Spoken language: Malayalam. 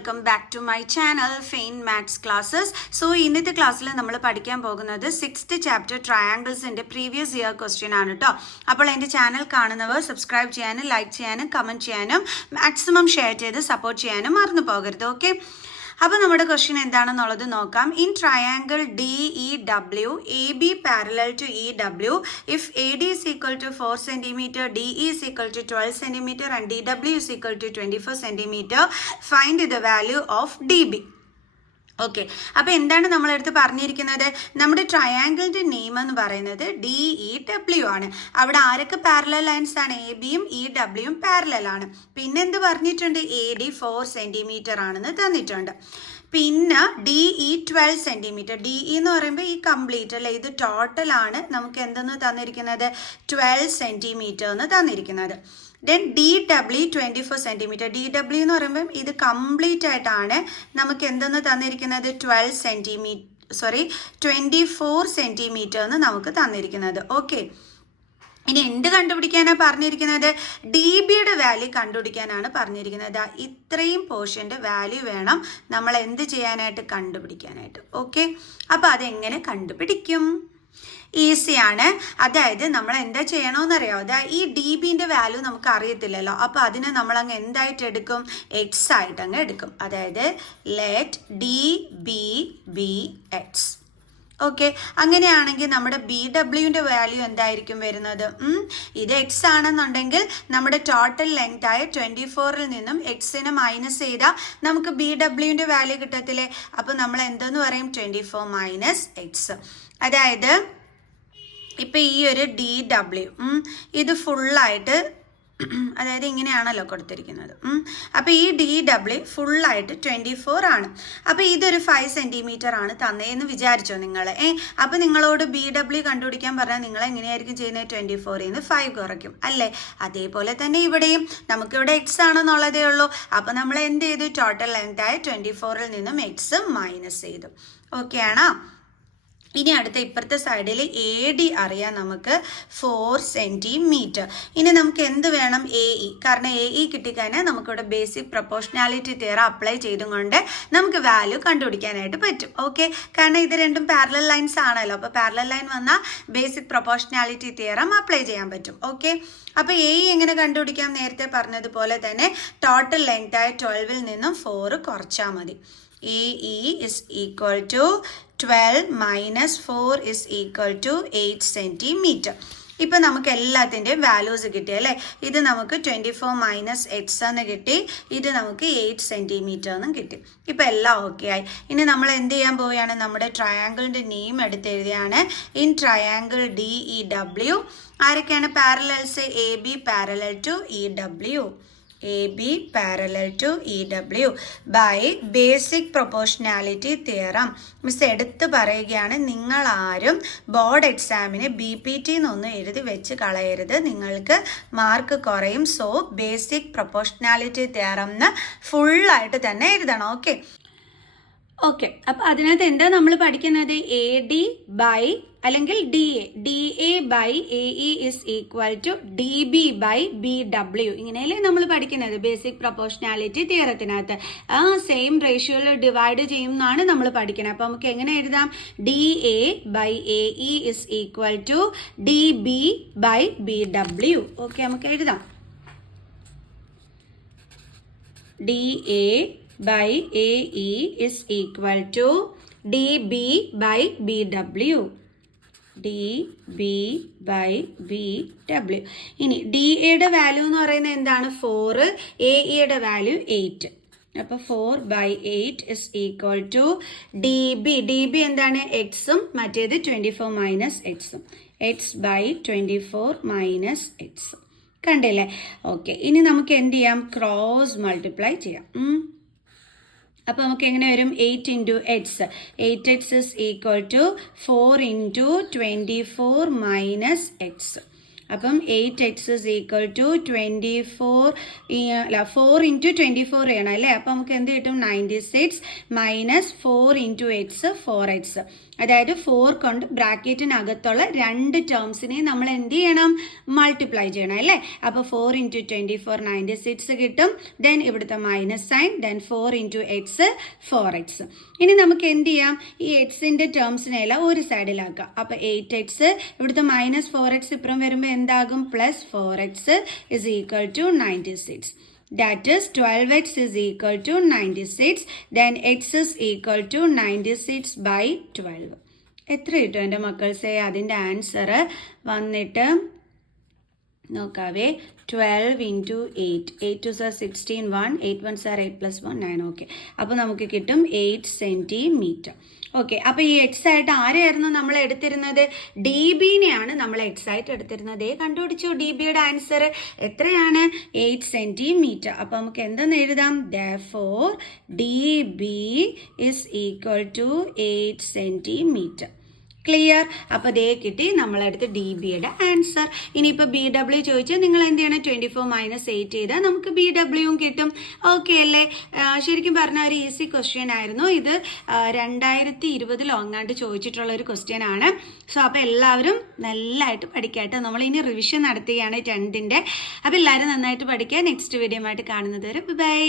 Welcome back to my channel fine maths classes. So ഇന്നത്തെ ക്ലാസ്സിൽ നമ്മൾ പഠിക്കാൻ പോകുന്നത് 6th ചാപ്റ്റർ ട്രയാങ്കിൾസിൻ്റെ പ്രീവിയസ് ഇയർ ക്വസ്റ്റ്യൻ ആണ് കേട്ടോ. അപ്പോൾ എൻ്റെ ചാനൽ കാണുന്നവർ സബ്സ്ക്രൈബ് ചെയ്യാനും ലൈക്ക് ചെയ്യാനും കമൻറ്റ് ചെയ്യാനും മാക്സിമം ഷെയർ ചെയ്ത് സപ്പോർട്ട് ചെയ്യാനും മറന്നു പോകരുത്. ഓക്കെ, അപ്പോൾ നമ്മുടെ ക്വസ്റ്റ്യൻ എന്താണെന്നുള്ളത് നോക്കാം. In triangle D E W A B parallel to E W if A D is equal to 4 cm, DE is equal to 12 cm and DW is equal to 24 cm, find the value of DB. Okay, അപ്പോൾ എന്താണ് നമ്മളെടുത്ത് പറഞ്ഞിരിക്കുന്നത്? നമ്മുടെ ട്രയാങ്കിളിൻ്റെ നെയിം എന്ന് പറയുന്നത് DEW ആണ്. അവിടെ ആരൊക്കെ പാരലൽ ലൈൻസ് ആണ്? എ ബിയും ഇ ഡബ്ല്യുവും പാരലൽ ആണ്. പിന്നെ എന്ത് പറഞ്ഞിട്ടുണ്ട്? AD 4 cm ആണെന്ന് തന്നിട്ടുണ്ട്. പിന്നെ DE 12 cm. DE എന്ന് പറയുമ്പോൾ ഈ കംപ്ലീറ്റ് അല്ലേ, ഇത് ടോട്ടൽ ആണ്. നമുക്ക് എന്തെന്ന് തന്നിരിക്കുന്നത്? 12 cm എന്ന് തന്നിരിക്കുന്നത്. Then DW 24 cm. DW എന്ന് പറയുമ്പം ഇത് കംപ്ലീറ്റ് ആയിട്ടാണ് നമുക്ക് എന്തെന്ന് തന്നിരിക്കുന്നത്? 24 cm എന്ന് നമുക്ക് തന്നിരിക്കുന്നത്. ഓക്കെ, ഇനി എന്ത് കണ്ടുപിടിക്കാനാണ് പറഞ്ഞിരിക്കുന്നത്? DBയുടെ വാല്യൂ കണ്ടുപിടിക്കാനാണ് പറഞ്ഞിരിക്കുന്നത്. ഇത്രയും പോർഷൻ്റെ വാല്യൂ വേണം നമ്മൾ എന്ത് ചെയ്യാനായിട്ട്? കണ്ടുപിടിക്കാനായിട്ട്. ഓക്കെ, അപ്പോൾ അതെങ്ങനെ കണ്ടുപിടിക്കും? ഈസിയാണ്. അതായത് നമ്മൾ എന്താ ചെയ്യണമെന്നറിയാമോ? അതായത് ഈ DBൻ്റെ വാല്യൂ നമുക്ക് അറിയത്തില്ലല്ലോ, അപ്പോൾ അതിനെ നമ്മളങ്ങ് എന്തായിട്ട് എടുക്കും? എക്സ് ആയിട്ട് അങ്ങ് എടുക്കും. അതായത് let DB B X. Okay, അങ്ങനെയാണെങ്കിൽ നമ്മുടെ BWൻ്റെ വാല്യൂ എന്തായിരിക്കും വരുന്നത്? ഇത് എക്സ് ആണെന്നുണ്ടെങ്കിൽ നമ്മുടെ ടോട്ടൽ ലെങ്ത് ആയ 24ൽ നിന്നും എക്സിനെ മൈനസ് ചെയ്താൽ നമുക്ക് BWൻ്റെ വാല്യൂ കിട്ടത്തില്ലേ? അപ്പോൾ നമ്മൾ എന്തെന്ന് പറയും? 24 മൈനസ് എക്സ്. അതായത് ഇപ്പം ഈ ഒരു DW ഇത് ഫുള്ളായിട്ട്, അതായത് ഇങ്ങനെയാണല്ലോ കൊടുത്തിരിക്കുന്നത്. അപ്പോൾ ഈ DW ഫുള്ളായിട്ട് 24 ആണ്. അപ്പോൾ ഇതൊരു 5 cm ആണ് തന്നേന്ന് വിചാരിച്ചോ നിങ്ങൾ? അപ്പോൾ നിങ്ങളോട് BW കണ്ടുപിടിക്കാൻ പറഞ്ഞാൽ നിങ്ങൾ എങ്ങനെയായിരിക്കും ചെയ്യുന്നത്? 24ൽ നിന്ന് 5 കുറയ്ക്കും അല്ലേ? അതേപോലെ തന്നെ ഇവിടെയും നമുക്കിവിടെ എക്സ് ആണെന്നുള്ളതേ ഉള്ളൂ. അപ്പോൾ നമ്മൾ എന്ത് ചെയ്തു? ടോട്ടൽ ലെങ്ത് ആയ 24ൽ നിന്നും എക്സ് മൈനസ് ചെയ്തു. ഓക്കെ ആണോ? ഇനി അടുത്ത ഇപ്പുറത്തെ സൈഡിൽ AD അറിയാം നമുക്ക് 4 cm. ഇനി നമുക്ക് എന്ത് വേണം? AE. കാരണം AE കിട്ടിക്കഴിഞ്ഞാൽ നമുക്കിവിടെ ബേസിക് പ്രൊപ്പോർഷണാലിറ്റി തിയറം അപ്ലൈ ചെയ്തുകൊണ്ട് നമുക്ക് വാല്യൂ കണ്ടുപിടിക്കാനായിട്ട് പറ്റും. ഓക്കെ, കാരണം ഇത് രണ്ടും പാരലൽ ലൈൻസ് ആണല്ലോ. അപ്പോൾ പാരലൽ ലൈൻ വന്നാൽ ബേസിക് പ്രൊപ്പോർഷണാലിറ്റി തിയറം അപ്ലൈ ചെയ്യാൻ പറ്റും. ഓക്കെ, അപ്പോൾ AE എങ്ങനെ കണ്ടുപിടിക്കാം? നേരത്തെ പറഞ്ഞതുപോലെ തന്നെ ടോട്ടൽ ലെങ്ത് ആയ 12ൽ നിന്നും 4 കുറച്ചാൽ മതി. AE is equal to 12 minus 4 is equal to 8 cm. ഇപ്പം നമുക്ക് എല്ലാത്തിൻ്റെയും വാല്യൂസ് കിട്ടി അല്ലേ? ഇത് നമുക്ക് 24 മൈനസ് എക്സ് എന്ന് കിട്ടി, ഇത് നമുക്ക് 8 cm എന്നും കിട്ടി. ഇപ്പം എല്ലാം ഓക്കെ ആയി. ഇനി നമ്മൾ എന്ത് ചെയ്യാൻ പോവുകയാണ്? നമ്മുടെ ട്രയാങ്കിളിൻ്റെ നെയിം എടുത്തെഴുതിയാണ്. ഇൻ ട്രയാങ്കിൾ DEW ആരൊക്കെയാണ് parallels? AB parallel to EW, AB parallel to EW by basic proportionality theorem. Miss എടുത്ത് പറയുകയാണ്, നിങ്ങൾ ആരും ബോർഡ് എക്സാമിന് BPT എന്നൊന്നും എഴുതി വെച്ച് കളയരുത്, നിങ്ങൾക്ക് മാർക്ക് കുറയും. സോ ബേസിക് പ്രൊപ്പോർഷണാലിറ്റി തിയറം എന്ന് ഫുള്ളായിട്ട് തന്നെ എഴുതണം. ഓക്കെ, അപ്പോൾ അതിനകത്ത് എന്താ നമ്മൾ പഠിക്കുന്നത്? AD ബൈ അല്ലെങ്കിൽ DA by AE is equal to DB by BW. ഇങ്ങനെയല്ലേ നമ്മൾ പഠിക്കുന്നത് ബേസിക് പ്രൊപ്പോർഷണാലിറ്റി തിയറത്തിനകത്ത്. ആ സെയിം റേഷ്യോയിൽ ഡിവൈഡ് ചെയ്യുന്നതാണ് നമ്മൾ പഠിക്കുന്നത്. അപ്പോൾ നമുക്ക് എങ്ങനെ എഴുതാം? DA by AE is equal to DB by BW. Okay, നമുക്ക് എഴുതാം. DA by AE is equal to DB by BW. DB by BW. ഇനി DAയുടെ വാല്യൂ എന്ന് പറയുന്നത് എന്താണ്? 4. AEയുടെ വാല്യൂ 8. അപ്പോൾ 4 by 8 is equal to DB എന്താണ്? എക്സും മറ്റേത് 24 മൈനസ് എക്സും. X by 24 minus X. കണ്ടില്ലേ? ഓക്കെ, ഇനി നമുക്ക് എന്ത് ചെയ്യാം? ക്രോസ് മൾട്ടിപ്ലൈ ചെയ്യാം. അപ്പോൾ നമുക്ക് എങ്ങനെ വരും? 8 into x. 8x is equal to 4 into 24 minus x. അപ്പം 8x is equal to 4 into 24 ചെയ്യണം അല്ലേ? അപ്പം നമുക്ക് എന്ത് കിട്ടും? 96 minus 4 into x 4x. അതായത് 4 കൊണ്ട് ബ്രാക്കറ്റിനകത്തുള്ള 2 ടേംസിനെ നമ്മൾ എന്ത് ചെയ്യണം, മൾട്ടിപ്ലൈ ചെയ്യണം അല്ലേ. അപ്പോൾ 4 × 24 96 കിട്ടും. ദെൻ ഇവിടുത്തെ minus sign, then 4 × x 4x. ഇനി നമുക്ക് എന്ത് ചെയ്യാം, ഈ എക്സിൻ്റെ ടേംസിനെല്ലാം ഒരു സൈഡിലാക്കാം. അപ്പോൾ 8x, ഇവിടുത്തെ മൈനസ് 4x ഇപ്പുറം വരുമ്പോൾ എന്താകും, plus 4x is equal to 96. That is 12x is equal to 96. Then x is equal to 96 by 12. എത്ര കിട്ടും എൻ്റെ മക്കൾസേ? അതിൻ്റെ ആൻസർ വന്നിട്ട് നോക്കാവേ, 12 × 8. 8 2 are 16, 1, 8 1 are 8 + 1 9. ഓക്കെ, അപ്പോൾ നമുക്ക് കിട്ടും 8 സെൻറ്റിമീറ്റർ. ഓക്കെ, അപ്പോൾ ഈ എക്സ് ആയിട്ട് ആരെയായിരുന്നു നമ്മൾ എടുത്തിരുന്നത്? ഡി ബിനെയാണ് നമ്മൾ എക്സ് ആയിട്ട് എടുത്തിരുന്നത്. കണ്ടുപിടിച്ചു ഡി ബിയുടെ ആൻസർ എത്രയാണ്? 8 സെൻറ്റിമീറ്റർ. അപ്പോൾ നമുക്ക് എന്തെന്ന് എഴുതാം? therefore D B is equal to 8 centimetre. Clear? അപ്പോൾ ദേ കിട്ടി നമ്മളെടുത്ത് ഡി ബിയുടെ ആൻസർ. ഇനിയിപ്പോൾ ബി ഡബ്ല്യു ചോദിച്ചാൽ നിങ്ങൾ എന്ത് ചെയ്യണം, 24 - 8 ചെയ്താൽ നമുക്ക് ബി ഡബ്ല്യുവും കിട്ടും. ഓക്കെ അല്ലേ? ശരിക്കും പറഞ്ഞാൽ ഒരു ഈസി ക്വസ്റ്റ്യൻ ആയിരുന്നു ഇത്. 2020 അങ്ങാണ്ട് ചോദിച്ചിട്ടുള്ള ഒരു ക്വസ്റ്റ്യൻ ആണ്. സോ അപ്പോൾ എല്ലാവരും നല്ലതായിട്ട് പഠിക്കാട്ടോ. നമ്മൾ ഇനി റിവിഷൻ നടത്തുകയാണ് 10th. അപ്പോൾ എല്ലാവരും നന്നായിട്ട് പഠിക്കുക. നെക്സ്റ്റ് വീഡിയോ ആയിട്ട് കാണുന്നത് വരെ ബൈ.